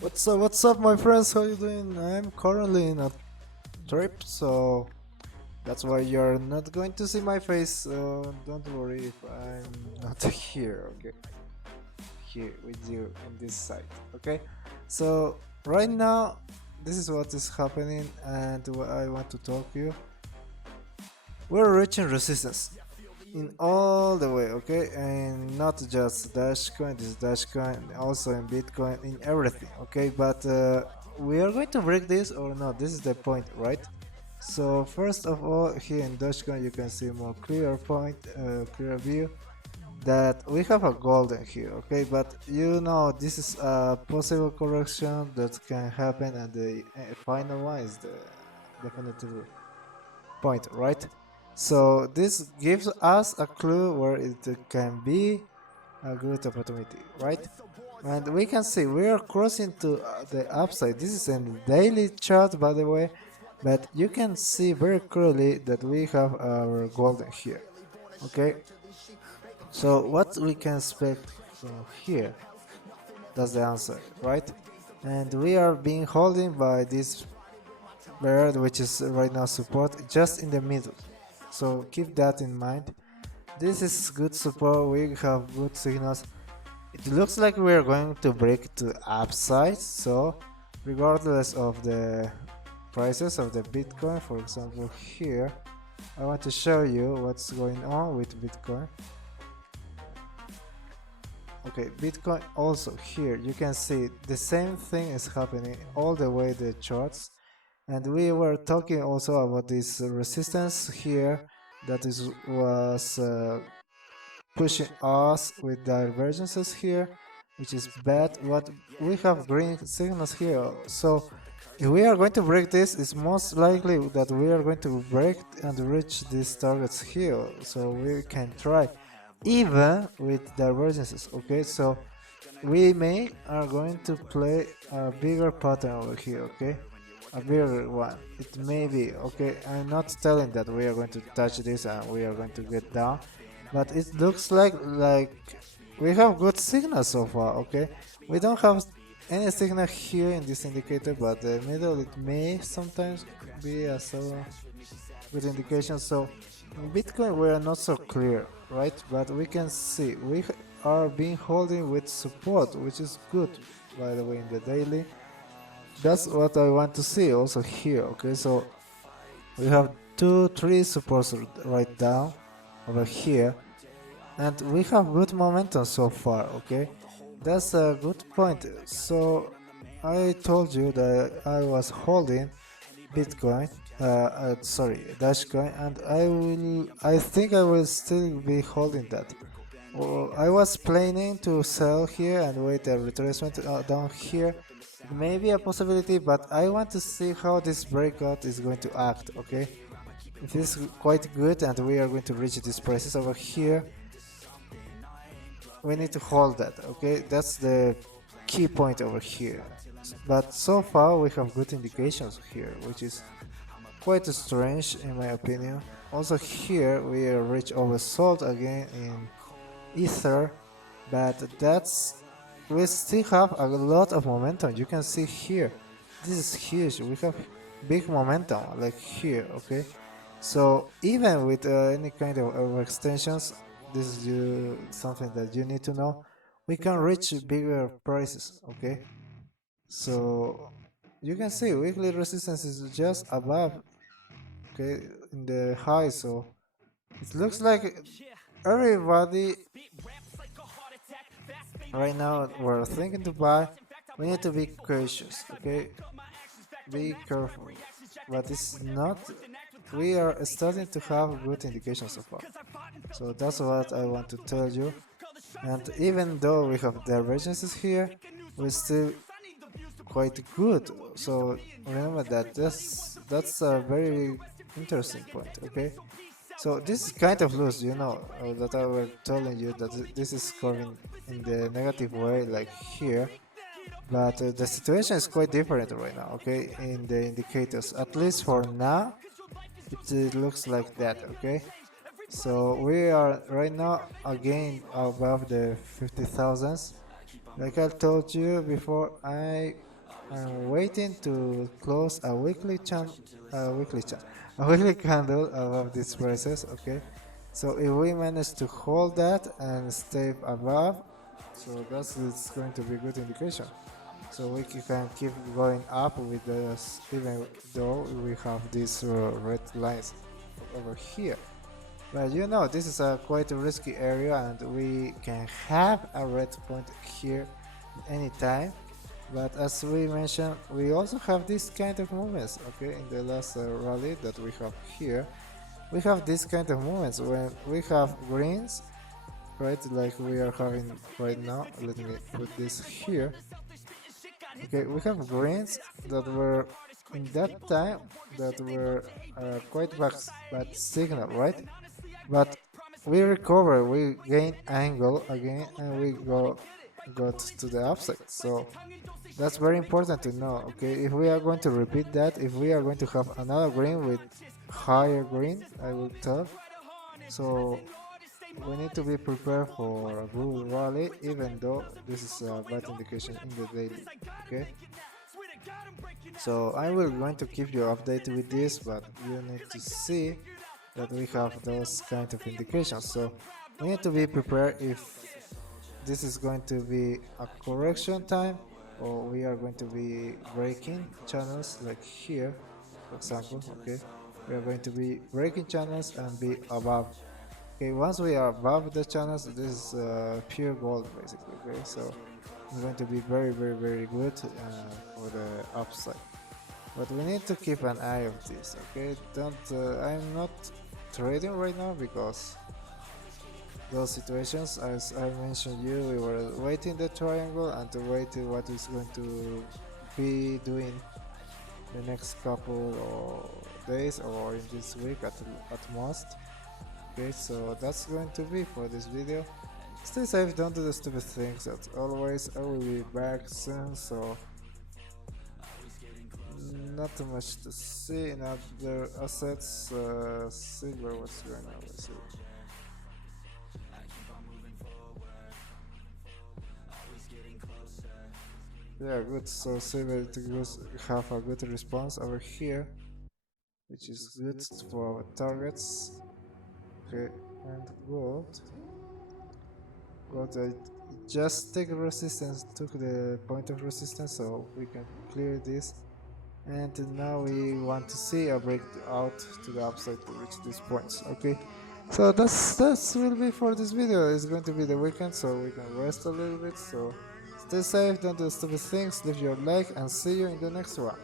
What's up, my friends? How you doing? I'm currently in a trip, so that's why you're not going to see my face. So don't worry if I'm not here, okay? Here with you in this site, okay? So right now, this is what is happening, and what I want to talk to you. We're reaching resistance in all the way, okay, and not just dogecoin, this dogecoin, also in bitcoin, in everything, okay, but we are going to break this or not. This is the point, right? So first of all, here in dogecoin you can see more clear point, clear view that we have a golden here, okay, but you know this is a possible correction that can happen, and the final one is the definitive point, right? So this gives us a clue where it can be a good opportunity, right? And we can see we are crossing to the upside. This is in the daily chart, by the way, but you can see very clearly that we have our golden here, okay? So what we can expect from here? That's the answer, right? And we are being holding by this bird, which is right now support just in the middle. So keep that in mind. This is good support, we have good signals. It looks like we are going to break to upside, so regardless of the prices of the Bitcoin, for example here, I want to show you what's going on with Bitcoin. Okay, Bitcoin also here, you can see the same thing is happening all the way the charts. And we were talking also about this resistance here that was pushing us with divergences here, which is bad. What we have green signals here, so if we are going to break this, it's most likely that we are going to break and reach these targets here, so we can try even with divergences, okay? So we may are going to play a bigger pattern over here, okay? A bigger one. It may be, okay? I'm not telling that we are going to touch this and we are going to get down, but it looks like we have good signals so far, okay? We don't have any signal here in this indicator, but the middle it may sometimes be a so good indication. So in Bitcoin we are not so clear, right? But we can see we are being holding with support, which is good, by the way, in the daily. That's what I want to see also here, okay? So we have 2 3 supports right down over here, and we have good momentum so far, okay? That's a good point. So I told you that I was holding Bitcoin, sorry, Dogecoin, and I think I will still be holding that. Well, I was planning to sell here and wait a retracement down here. Maybe a possibility, but I want to see how this breakout is going to act, okay? If it's quite good and we are going to reach these prices over here, we need to hold that, okay? That's the key point over here. But so far we have good indications here, which is quite strange in my opinion. Also here we reach oversold again in ether, but that's we still have a lot of momentum. You can see here, this is huge. We have big momentum like here, okay? So even with any kind of overextensions, this is something that you need to know, we can reach bigger prices, okay? So you can see weekly resistance is just above, okay, in the high. So it looks like everybody right now we're thinking to buy. We need to be cautious, okay? Be careful, but it's not, we are starting to have good indications so far. So that's what I want to tell you. And even though we have divergences here, we're still quite good. So remember that that's a very interesting point, okay? So this is kind of loose, you know, that I was telling you that this is going in the negative way, like here. But the situation is quite different right now, okay, in the indicators. At least for now, it looks like that, okay? So we are right now again above the 50,000s. Like I told you before, I I'm waiting to close a a weekly candle above these prices. Okay, so if we manage to hold that and stay above, so that's it's going to be a good indication. So we can keep going up with this, even though we have these red lines over here. But you know, this is a quite a risky area, and we can have a red point here anytime. But as we mentioned, we also have this kind of movements. Okay, in the last rally that we have here, we have this kind of movements when we have greens, right? Like we are having right now. Let me put this here. Okay, we have greens that were in that time that were quite bad signal, right? But we recover, we gain angle again, and we got to the upside. So that's very important to know. Okay, if we are going to repeat that, if we are going to have another green with higher green, I will tell. So we need to be prepared for a bull rally, even though this is a bad indication in the daily. Okay, so I will going to keep you updated with this, but you need to see that we have those kind of indications. So we need to be prepared if this is going to be a correction time, or we are going to be breaking channels like here, for example. Okay, we are going to be breaking channels and be above. Okay, once we are above the channels, this is pure gold basically. Okay, so it's going to be very good for the upside. But we need to keep an eye of this. Okay, don't. I'm not trading right now because those situations, as I mentioned you, we were waiting the triangle and to wait what is going to be doing the next couple of days or in this week at most. Okay, so that's going to be for this video. Stay safe, don't do the stupid things. As always, I will be back soon, so not too much to see in other assets. Silver, what's going on with silver? Yeah, good. So silver to have a good response over here, which is good for our targets. Okay, and gold. Gold, it just take resistance, took the point of resistance, so we can clear this. And now we want to see a break out to the upside to reach these points. Okay, so that's will be for this video. It's going to be the weekend, so we can rest a little bit. So stay safe, don't do stupid things, leave your like, and see you in the next one.